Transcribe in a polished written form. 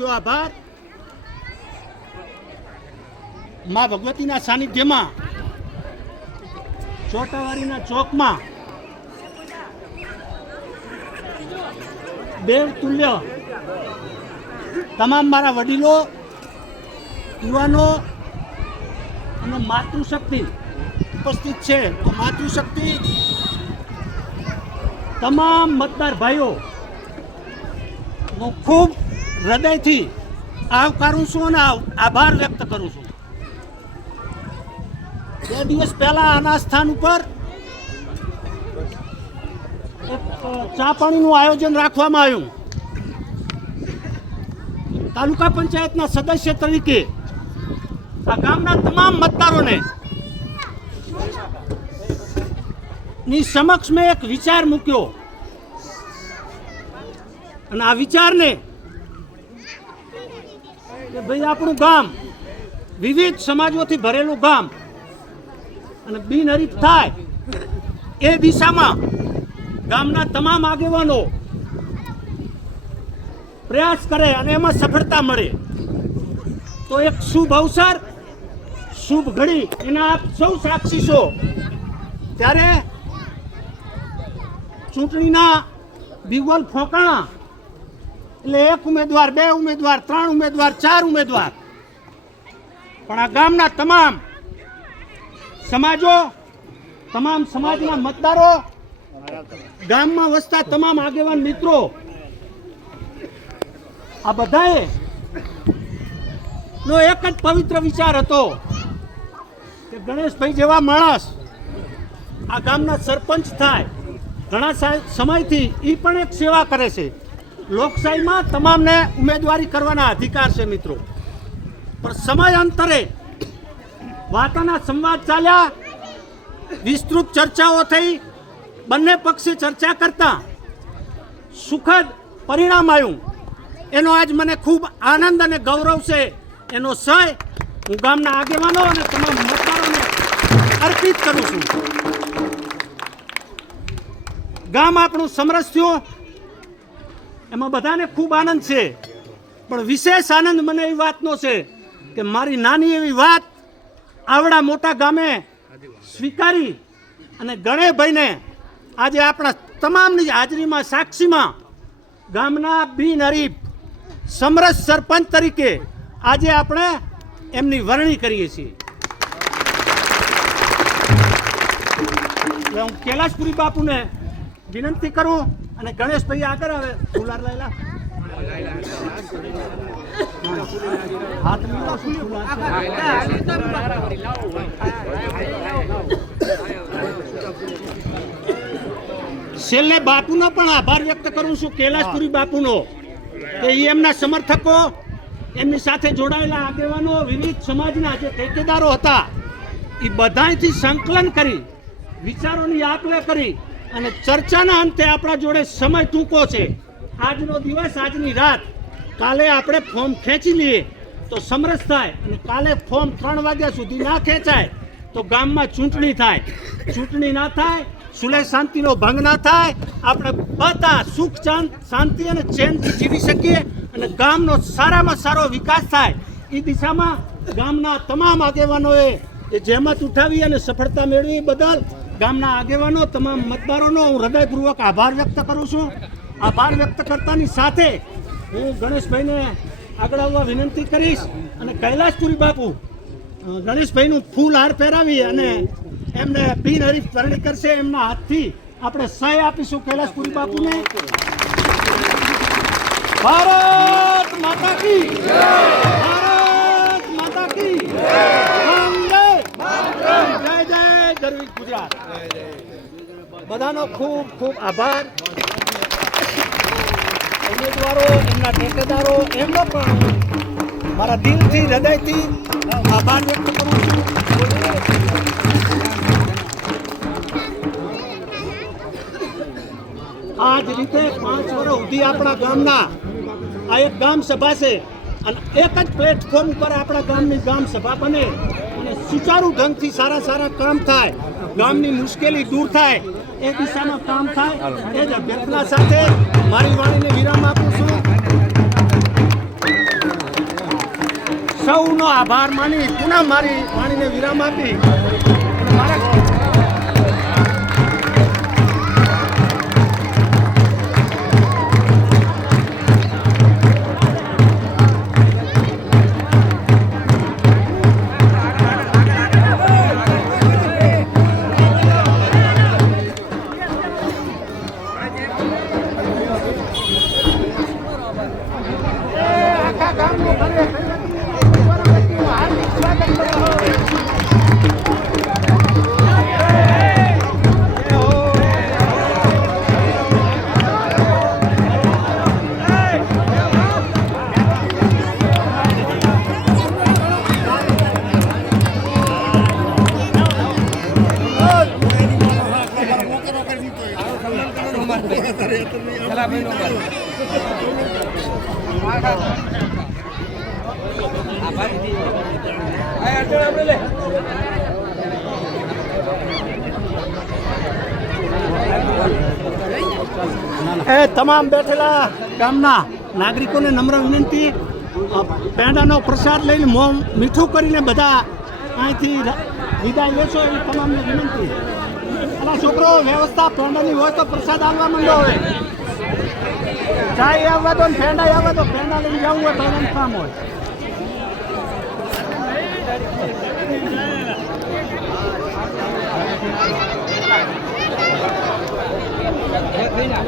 મૂક્યો આભાર. માં ભગવતીના સાનિધ્યમાં ચોટાવાડીના ચોકમાં દેવ તુલ્ય તમામ મારા વડીલો, યુવાનો અને માતૃશક્તિ ઉપસ્થિત છે. તો માતૃશક્તિ તમામ મતદાર ભાઈઓ હું ખૂબ હૃદયથી આવકારું છું અને આભાર વ્યક્ત કરું છું. 2 દિવસ પહેલા આના સ્થાન ઉપર એક ચા પાણીનું આયોજન રાખવામાં આવ્યું. તાલુકા પંચાયતના સદસ્ય તરીકે આ ગામના તમામ મતદારોને ની સમક્ષ મેં એક વિચાર મૂક્યો અને આ વિચારને કે ભાઈ આપણું ગામ વિવિધ સમાજોથી ભરેલું ગામ અને બિનહરીફ થાય એ દિશામાં ગામના તમામ આગેવાનો પ્રયાસ કરે અને એમાં સફળતા મળે તો એક શુભ અવસર, શુભ ઘડી એના આપ સૌ સાક્ષી છો. ત્યારે ચૂંટણીના બિગવલ ફોંકાણા એટલે 1 ઉમેદવાર, 2 ઉમેદવાર, 3 ઉમેદવાર, 4 ઉમેદવાર, પણ આ ગામના તમામ સમાજો, તમામ સમાજના મતદારો, ગામમાં વસતા તમામ આગેવાન મિત્રો, આ બધાએ નો એક જ પવિત્ર વિચાર હતો કે ગણેશભાઈ જેવા માણસ આ ગામના સરપંચ થાય. ઘણા સમયથી એ પણ એક સેવા કરે છે. લોકશાહીમાં તમામને ઉમેદવારી કરવાના અધિકાર છે મિત્રો, પણ સમય અંતરે વાતોના સંવાદ ચાલ્યા, વિસ્તૃત ચર્ચાઓ થઈ, બંને પક્ષે ચર્ચા કરતા સુખદ પરિણામ આવ્યું. એનો આજ મને ખૂબ આનંદ અને ગૌરવ છે. એનો સય હું ગામના આગેવાનો અને તમામ મતદારોને અર્પિત કરું છું. ગામ આપણું સમરસ થયું એમાં બધાને ખૂબ આનંદ છે, પણ વિશેષ આનંદ મને એ વાતનો છે કે મારી નાની એવી વાત આવડા મોટા ગામે સ્વીકારી અને ગણેશભાઈને આજે આપણા તમામની હાજરીમાં, સાક્ષીમાં ગામના બિનહરીફ સમરસ સરપંચ તરીકે આજે આપણે એમની વરણી કરીએ છીએ. હું કૈલાસપુરી બાપુને વિનંતી કરું અને ગણેશભાઈ આગળ આવે. ફુલાર લાયલા હાથ મિલાવ શું ફુલાર છેલ્લે બાપુનો પણ આભાર વ્યક્ત કરું છું, કૈલાસપુરી બાપુનો, કે એમના સમર્થકો, એમની સાથે જોડાયેલા આગેવાનો, વિવિધ સમાજના જે ઠેકેદારો હતા એ બધાથી સંકલન કરી, વિચારોની આપ-લે કરી અને ચર્ચાના અંતે આપણા જોડે સમય ટૂંકો છે, આજનો દિવસ, આજની રાત, કાલે આપણે ફોર્મ ખેંચી લઈએ તો સમરસ થાય અને કાલે ફોર્મ 3 વાગ્યા સુધી ના ખેંચાય તો ગામમાં ચૂંટણી થાય. ચૂંટણી ના થાય, સુલેહ શાંતિનો ભંગ ના થાય, આપણે બધા સુખ શાંતિ અને ચેનથી જીવી શકીએ અને ગામનો સારામાં સારો વિકાસ થાય. એ દિશામાં ગામના તમામ આગેવાનોએ જહેમત ઉઠાવી અને સફળતા મેળવી બદલ ગામના આગેવાનો, તમામ મતદારોનો હું હૃદયપૂર્વક આભાર વ્યક્ત કરું છું. આભાર વ્યક્ત કરતાની સાથે હું ગણેશભાઈને આગળ આવવા વિનંતી કરીશ અને કૈલાસપુરી બાપુ ગણેશભાઈનું ફૂલ હાર પહેરાવી અને એમને બિનહરીફ વરણી કરશે. એમના હાથથી આપણે સહી આપીશું કૈલાસપુરી બાપુને. ભારત માતા કી જય! ભારત માતા કી જય! જય જય ગરવી ગુજરાત! બધાનો ખૂબ ખૂબ આભાર. ઉમેદવારો, એમના ઠેકેદારો, એમનો પણ મારા દિલથી, હૃદયથી આભાર વ્યક્ત કરું છું. આ જ રીતે 5 વર્ષ સુધી આપણા ગામના આ એક ગામ સભા છે અને એક જ પ્લેટફોર્મ ઉપર આપણા ગામની ગામ સભા બને અને સુચારુ ઢંગથી સારા સારા કામ થાય, ગામની મુશ્કેલી દૂર થાય, એ દિશામાં કામ થાય. એ જ અભ્યર્થના સાથે મારી વાણીને વિરામ આપું છું. સૌનો આભાર માની પુનઃ મારી વાણીને વિરામ આપી અને મારા આખા ગામનો હાર્દિક સ્વાગત કરો. એ તમામ બેઠેલા ગામના નાગરિકોને નમ્ર વિનંતી, પેંડાનો પ્રસાદ લઈને મોં મીઠું કરીને બધા અહીંથી વિદાય લેશો એવી તમામને વિનંતી. અને છોકરો વ્યવસ્થા પેંડાની હોય તો પ્રસાદ આવવા માંડો. હવે ચાય આવવા દો ને પેંડા આવવા દો. પેંડા લઈને જવું હોય તો એનું કામ હોય.